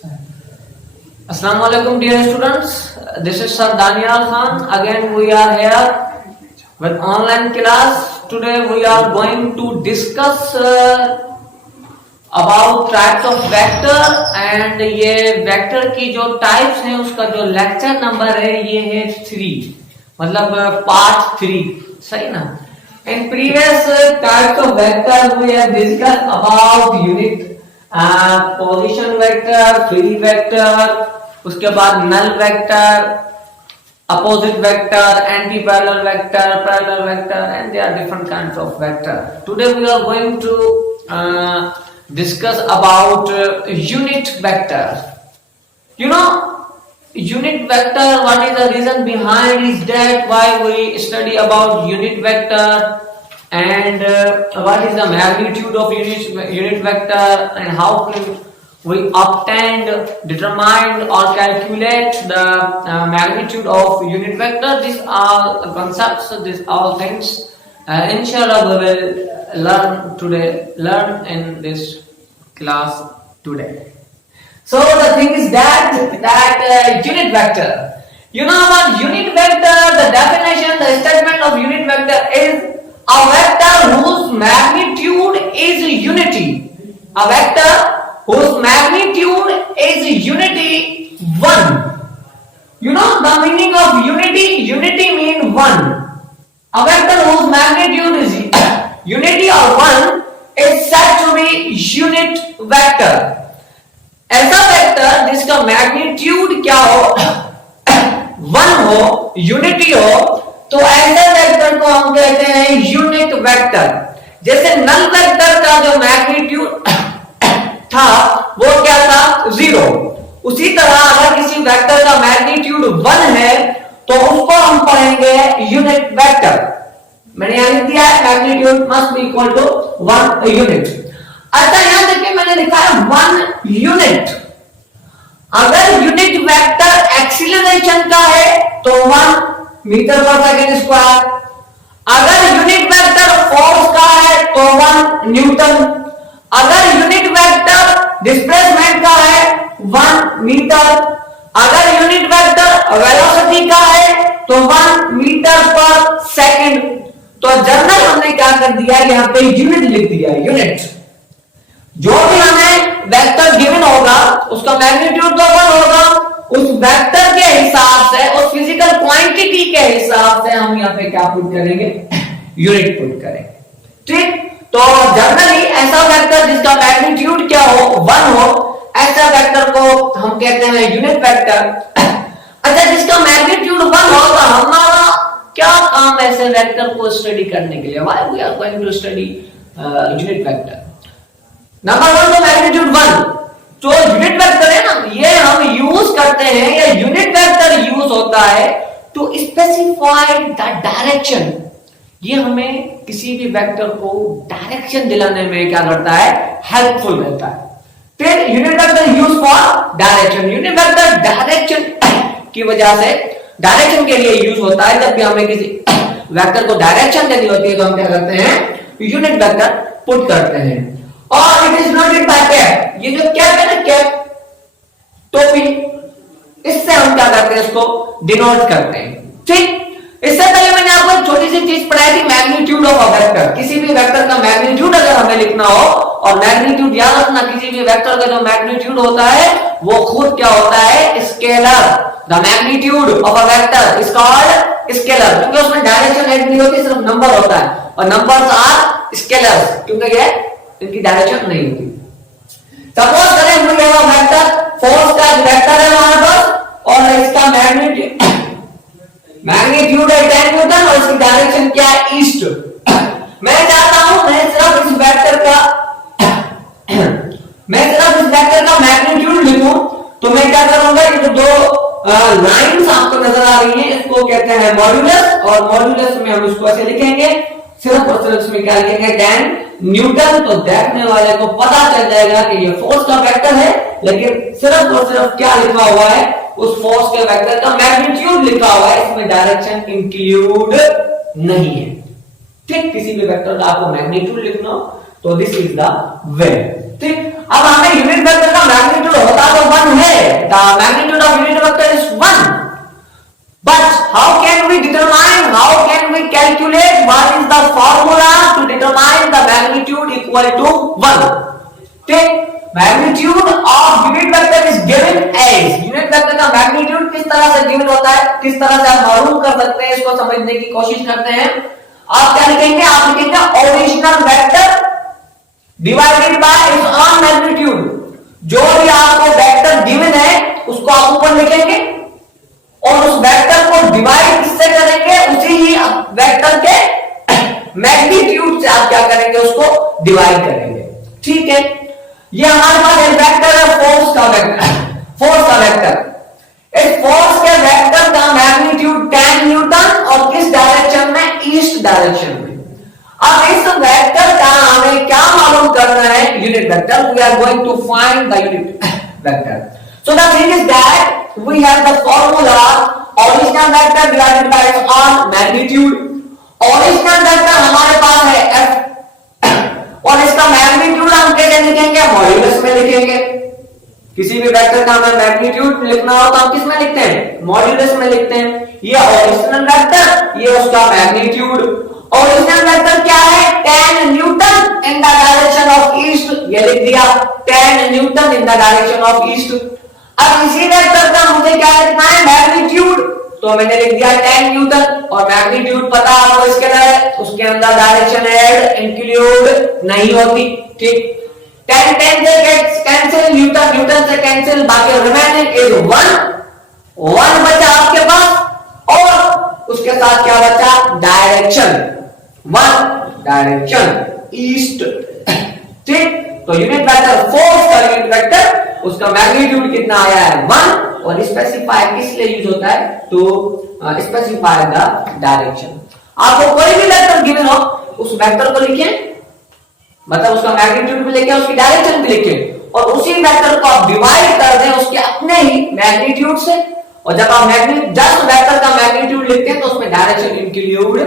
Assalamu alaikum dear students, this is Sir Daniel Khan. Again we are here with online class. Today we are going to discuss about types of vector and ये vector की जो types हैं उसका जो lecture number है ये है 3, मतलब पार्ट 3, सही ना. In previous types of vector we have discussed about unit position vector, free vector, उसके बाद null vector, opposite vector, anti parallel vector, parallel vector, and there are different kinds of vector. Today we are going to discuss about unit vector. You know, unit vector, what is the reason behind is that why we study about unit vector and what is the magnitude of unit vector and how can we obtain, determine or calculate the magnitude of unit vector. These are concepts, these all things inshallah we will learn in this class today. So the thing is that unit vector, you know about unit vector, the definition, the statement of unit vector is a vector whose magnitude is unity. A vector whose magnitude is unity 1. You know the meaning of unity? Unity means 1. A vector whose magnitude is unity or 1 is said to be unit vector. ऐसा vector जिसका magnitude क्या हो 1 हो, unity हो, तो ऐसे vector को हम कहते हैं यूनिट वेक्टर. जैसे नल वेक्टर का जो मैग्नीट्यूड था वो क्या था 0. उसी तरह अगर किसी वेक्टर का मैग्नीट्यूड 1 है तो उसको हम पढ़ेंगे यूनिट वेक्टर. मैंने यहां लिख दिया है magnitude must be equal to 1 unit. अच्छा यहां देखिए मैंने लिखा है 1 यूनिट. अगर यूनिट वेक्टर एक्सीलरेशन का है तो 1 मीटर पर सेकंड स्क्वायर. अगर यूनिट वेक्टर फोर्स का है तो 1 न्यूटन. अगर यूनिट वेक्टर डिस्प्लेसमेंट का है 1 मीटर. अगर यूनिट वेक्टर वेलोसिटी का है तो 1 मीटर पर सेकंड. तो जनरल हमने क्या कर दिया, यहां पे यूनिट लिख दिया, यूनिट. जो भी हमें वेक्टर गिवन होगा उसका मैग्नीट्यूड तो 1 होगा. उस वेक्टर के हिसाब से, उस फिजिकल क्वांटिटी के हिसाब से हम यहां पे क्या पुट करेंगे, यूनिट पुट करेंगे. ठीक. तो जनरली ऐसा वेक्टर जिसका मैग्नीट्यूड क्या हो 1 हो, ऐसा वेक्टर को हम कहते हैं यूनिट वेक्टर. अच्छा जिसका मैग्नीट्यूड 1 हो तो हमारा क्या काम ऐसे वेक्टर को स्टडी करने के लिए, why we are going to study unit vector. Number 1 तो मैग्नीट्यूड 1. जो यूनिट वेक्टर है ना ये हम यूज करते हैं, ये यूनिट वेक्टर यूज होता है टू स्पेसिफाई द डायरेक्शन. ये हमें किसी भी वेक्टर को डायरेक्शन दिलाने में क्या करता है, हेल्पफुल रहता है. फिर unit vector use for direction. Unit vector direction की वजह से डायरेक्शन के लिए यूज होता है. जब भी हमें किसी वेक्टर को डायरेक्शन देनी होती है तो हम क्या करते हैं, यूनिट वेक्टर पुट करते हैं. और it is noted bye cap. ये जो कैप है ना, कैप टोपी, इससे हम क्या करते हैं, इसको डिनोट करते हैं. ठीक. इससे पहले मैंने आपको एक छोटी सी चीज पढ़ाई थी, मैग्नीट्यूड ऑफ अ वेक्टर. किसी भी वेक्टर का मैग्नीट्यूड अगर हमें लिखना हो, और मैग्नीट्यूड याद रखना, किसी भी वेक्टर का जो मैग्नीट्यूड होता है वो खुद क्या होता है, scalar. The magnitude of a vector is called scalar, क्योंकि उसमें डायरेक्शन ऐड नहीं होती, सिर्फ नंबर होता है. और नंबर्स आर स्केलर्स क्योंकि ये इनकी डायरेक्शन नहीं होती. सपोज करें हम लोग वेक्टर फोर्स का वेक्टर है हमारे पास और इसका मैग्नीट्यूड है 10 न्यूटन और इसकी डायरेक्शन क्या है, ईस्ट. मैं चाहता हूं मैं सिर्फ इस वेक्टर का मैग्नीट्यूड लिखूं. तो मैं क्या करूंगा, ये जो लाइंस आपको नजर आ रही हैं इसको कहते हैं मॉड्यूलस. और मॉड्यूलस में हम इसको ऐसे लिखेंगे, सिर्फ और सिर्फ इसमें क्या लिखेंगे, 10 न्यूटन. तो देखने वाले को पता चल जाएगा कि ये फोर्स का वेक्टर है, लेकिन सिर्फ और सिर्फ क्या लिखा हुआ है, उस फोर्स के वेक्टर का मैग्नीट्यूड लिखा हुआ है, इसमें डायरेक्शन इंक्लूड नहीं है. ठीक. किसी भी वेक्टर का आपको मैग्नीट्यूड लिखना हो तो दिस इज द वे. ठीक. अब हमें यूनिट वेक्टर का मैग्नीट्यूड होता तो 1 magnitude of unit vector is 1. But how can we determine, how can we calculate what is the formula to determine the magnitude equal to 1? ठीक, magnitude of unit vector is given as, unit vector का magnitude किस तरह से given होता है, किस तरह से आप मालूम कर सकते हैं, इसको समझने की कोशिश करते हैं। आप क्या लिखेंगे, आप लिखेंगे original vector divided by its own magnitude. जो भी आपको वेक्टर गिवन है उसको आप ऊपर लिखेंगे और उस वेक्टर को डिवाइड किससे करेंगे, उसी ही वेक्टर के मैग्नीट्यूड से आप क्या करेंगे, उसको डिवाइड करेंगे। ठीक है, ये हमारे पास एक वेक्टर है फोर्स का वेक्टर, फोर्स का वेक्टर। इस फोर्स के वेक्टर का मैग्नीट्यूड 10 न्यूटन और किस डायरेक्शन में, ईस्ट डायरेक्शन में। अब इस वेक्टर का हमें क्या मालूम करना है, unit vector. We are going to find the unit vector. So the thing is that we have the formula original vector divided by its own magnitude. Original vector हमारे पास है f और इसका मैग्नीट्यूड हम कैसे लिखेंगे, मॉड्यूलस में लिखेंगे। किसी भी वेक्टर का हमें मैग्नीट्यूड लिखना हो तो हम किस में लिखते हैं, मॉड्यूलस में लिखते हैं। ये ओरिजिनल वेक्टर, ये उसका मैग्नीट्यूड। ओरिजिनल वेक्टर क्या है, 10 Newton in the direction of east, ये लिख दिया 10 Newton in the direction of east. अब इसी वेक्टर का मुझे क्या लिखना है, मैग्नीट्यूड, तो मैंने लिख दिया 10 न्यूटन और मैग्नीट्यूड पता आपको इसके अंदर, उसके अंदर डायरेक्शन ऐड इंक्लूड नहीं होती। ठीक, 10 10 से कैंसिल, न्यूटन न्यूटन से कैंसिल, बाकी रिमेनिंग इज 1 बचा आपके पास और उसके साथ क्या बचा, डायरेक्शन, 1 डायरेक्शन ईस्ट। ठीक, तो यूनिट वेक्टर फोर्स का यूनिट वेक्टर, उसका मैग्नीट्यूड कितना आया है, 1, और स्पेसिफाई किस लिए यूज होता है, तो स्पेसिफाई द डायरेक्शन। आपको कोई भी वेक्टर गिवन हो उस वेक्टर को लिखें, मतलब उसका मैग्नीट्यूड भी लिखें, उसकी डायरेक्शन भी लिखें और उसी वेक्टर को आप डिवाइड कर दें उसके अपने ही मैग्नीट्यूड से। और जब आप जस्ट वेक्टर का मैग्नीट्यूड लिखते हैं तो उसमें डायरेक्शन इंक्लूड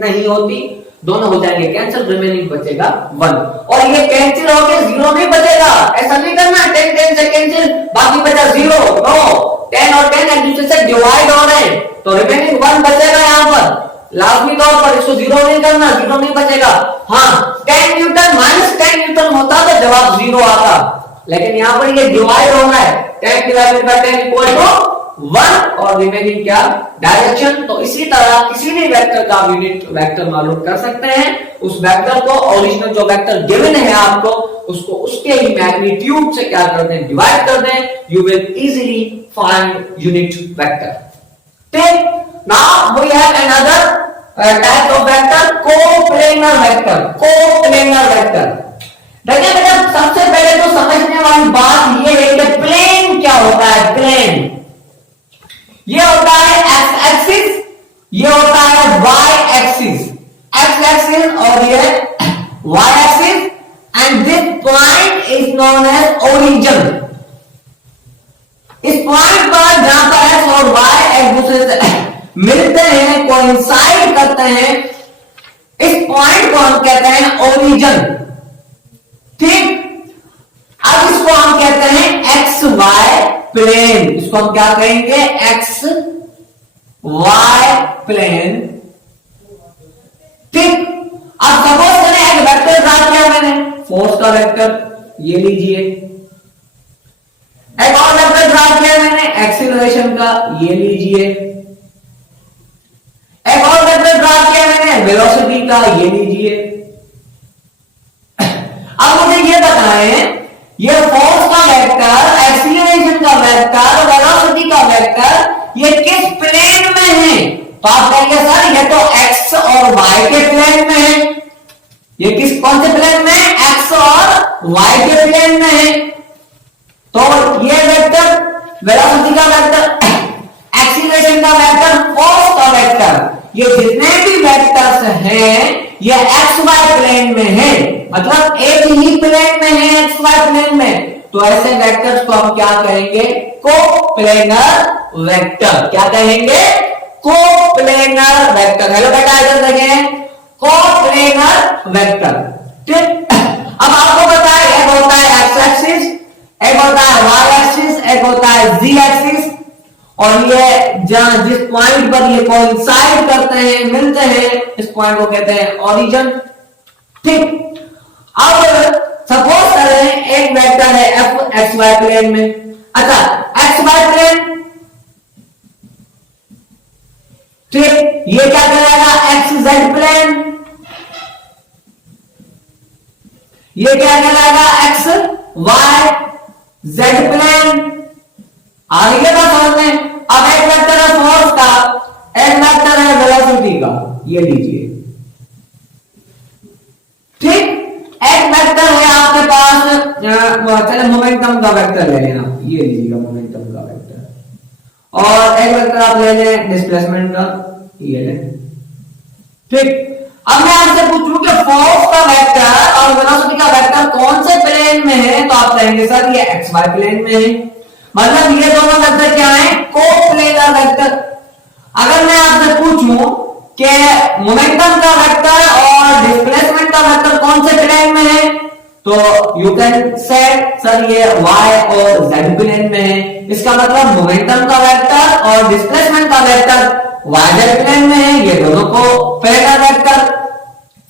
नहीं होती, दोनों हो जाएंगे कैंसिल, रिमेनिंग बचेगा 1। और ये कैंसिल होकर 0 नहीं बचेगा, ऐसा नहीं करना 10 10 से कैंसिल बाकी बचा 0, नो, 10 और 10 एक दूसरे से डिवाइड हो रहे हैं तो रिमेनिंग 1 बचेगा। यहाँ पर लाजमी तौर पर इसको 0 नहीं करना, 0 नहीं बचेगा। हाँ, 10 न्यूटन माइनस 10 न्यूटन होता तो जवाब 0 आता, लेकिन यहाँ पर ये डिवाइड हो रहा है, 10 डिवाइडेड बाय 10 इक्वल टू 1 और रिमेनिंग क्या, डायरेक्शन। तो इसी तरह किसी भी वेक्टर का यूनिट वेक्टर मालूम कर सकते हैं। उस वेक्टर को, ओरिजिनल जो वेक्टर गिवन है आपको, उसको उसके ही मैग्नीट्यूड से क्या कर दें, डिवाइड कर दें, you will easily find unit vector. ठीक, now we have another type of vector, coplanar vector. Coplanar vector, देखिए बेटा सबसे पहले तो समझने वाली बात ये है कि प्लेन क्या होता है। प्लेन ये होता है एक्स एक्सिस, ये होता है वाई एक्सिस, एक्स एक्सिस और ये Y axis, and this point is known as origin. इस पॉइंट पर जहां पर एक्स और वाई एक दूसरे से मिलते हैं, कोइंसाइड करते हैं, इस पॉइंट को हम कहते हैं ओरिजिन। ठीक, अब इसको हम कहते हैं एक्स वाई प्लेन, इसको हम क्या कहेंगे, एक्स वाई प्लेन। ठीक, अब सपोज करें एक वेक्टर ड्रा किया मैंने, फोर्स का वेक्टर, ये लीजिए। एक और वेक्टर ड्रा किया मैंने एक्सीलरेशन का, ये लीजिए। एक और वेक्टर ड्रा किया मैंने वेलोसिटी का, ये लीजिए। अब मुझे ये बताएं, ये फोर्स का वेक्टर, एक्सीलरेशन का वेक्टर, वेलोसिटी का वेक्टर, ये किस प्लेन में है? तो आप कहेंगे सर ये तो एक्स और वाई के प्लेन में है। ये किस, कौन से प्लेन में है? एक्स और वाई के प्लेन में है। तो ये वेक्टर, वेलोसिटी का वेक्टर, एक्सीलरेशन का वेक्टर, फोर्स का वेक्टर, ये जितने भी वेक्टर्स हैं ये एक्स वाई प्लेन में है, मतलब एक ही प्लेन में है, एक्स वाई प्लेन में। तो ऐसे वेक्टर्स को हम क्या कहेंगे, कोप्लेनर वेक्टर। क्या कहेंगे, कोप्लेनर वेक्टर। हेलो बेटा इधर देखें, कोप्लेनर वेक्टर। ठीक, अब आपको पता है एक होता है एक्स एक्सिस, एक होता है वाई एक्सिस, एक होता है z एक्सिस, और ये जहां जिस पॉइंट पर ये कोइंसाइड करते हैं, मिलते हैं, इस पॉइंट को कहते हैं ओरिजिन। ठीक, अब सपोज करें एक वेक्टर है f एक्स वाई प्लेन में। अच्छा, एक्स वाई प्लेन, ठीक, ये क्या कहलाएगा, एक्स जेड प्लेन, ये क्या कहलाएगा, एक्स वाई जेड प्लेन। आगे बात समझ में। अब एक वेक्टर है फोर्स का, एक वेक्टर है वेलोसिटी का, ये लीजिए। ठीक, एक वेक्टर है आपके पास, चले मोमेंटम का वेक्टर ले लेना, ये लीजिएगा मोमेंटम का वेक्टर, और एक वेक्टर आप ले लें डिस्प्लेसमेंट का, ये ले। ठीक, अब मैं आपसे पूछूं कि फोर्स का वेक्टर और वेलोसिटी का वेक्टर कौन से प्लेन में है, तो आप कहेंगे सर ये एक्स वाई प्लेन में है। मतलब ये दोनों वेक्टर क्या है, कोप्लेनर वेक्टर। अगर मैं आपसे पूछूं कि मोमेंटम का वेक्टर और डिस्प्लेसमेंट का वेक्टर कौन से प्लेन में है, तो यू कैन से सर ये y और z प्लेन में है। इसका मतलब मोमेंटम का वेक्टर और डिस्प्लेसमेंट का वेक्टर y z प्लेन में है, ये दोनों को planar vector.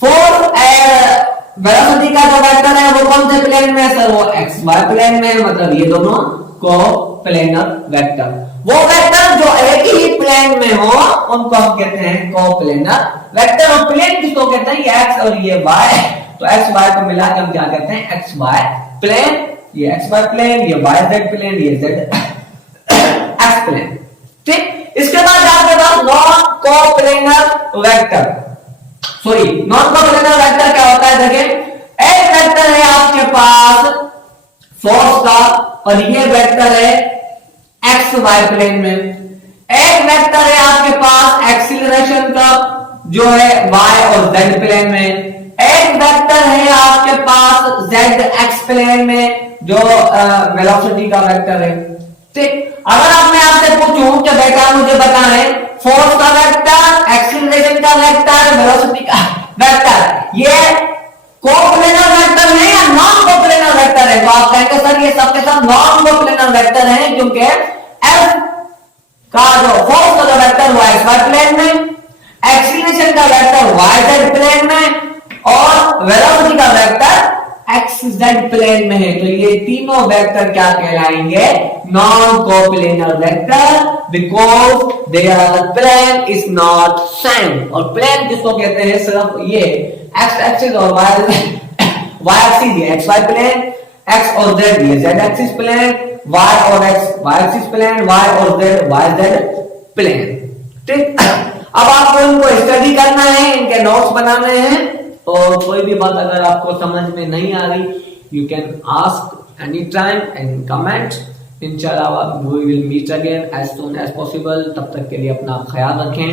Force and velocity का जो वेक्टर है वो कौन से प्लेन में है सर, वो एक्स वाई प्लेन में है। मतलब ये दोनों को प्लेनर वेक्टर। वो वेक्टर जो एक ही प्लेन में हो उनको हम कहते हैं कोप्लेनर वेक्टर। और प्लेन किसको कहते हैं, ये एक्स और ये वाई, तो एक्स वाई को मिला के हम क्या कहते हैं, एक्स वाई प्लेन। ये एक्स वाई प्लेन, ये वाई जेड प्लेन, ये जेड एक्स प्लेन। ठीक, इसके बाद आपके पास non coplanar vector, sorry non coplanar vector क्या होता है, देखिए एक वेक्टर है आपके पास फोर्स का, और ये वेक्टर है एक्स वाई प्लेन में। एक वेक्टर है आपके पास एक्सीलरेशन का, जो है वाई और जेड प्लेन में। एक वेक्टर है आपके पास जेड एक्स प्लेन में, जो वेलोसिटी का वेक्टर है। ठीक, अगर अब मैं आपसे पूछूं कि बेटा मुझे बताएं फोर्स का वेक्टर, एक्सीलरेशन का वेक्टर, वेलोसिटी का वेक्टर, ये कोप्लेनर वेक्टर है या नॉन कोप्लेनर वेक्टर है, तो आप कहेंगे सर ये सबके सब नॉन कोप्लेनर वेक्टर है, क्योंकि एफ का जो फोर्स का जो वेक्टर वो एक्स वाई प्लेन में, एक्सीलरेशन का वेक्टर वाई जेड प्लेन में, और वेलोसिटी का वेक्टर एक्स जेड प्लेन में है। तो ये तीनों वेक्टर क्या कहलाएंगे, non coplanar vector, because their plane is not same. और प्लेन किसको कहते हैं, सिर्फ ये एक्स एक्सिस और वाई एक्सिस, ये एक्स वाई प्लेन, एक्स और जेड ये जेड एक्सिस प्लेन, वाई और X Y axis plane, Y और जेड वाई जेड प्लेन। ठीक, अब आपको इनको स्टडी करना है, इनके नोट्स बनाने हैं, और कोई भी बात अगर आपको समझ में नहीं आ रही, you can ask any time and comment. इंशाल्लाह we will meet again as soon as possible. तब तक के लिए अपना ख्याल रखें।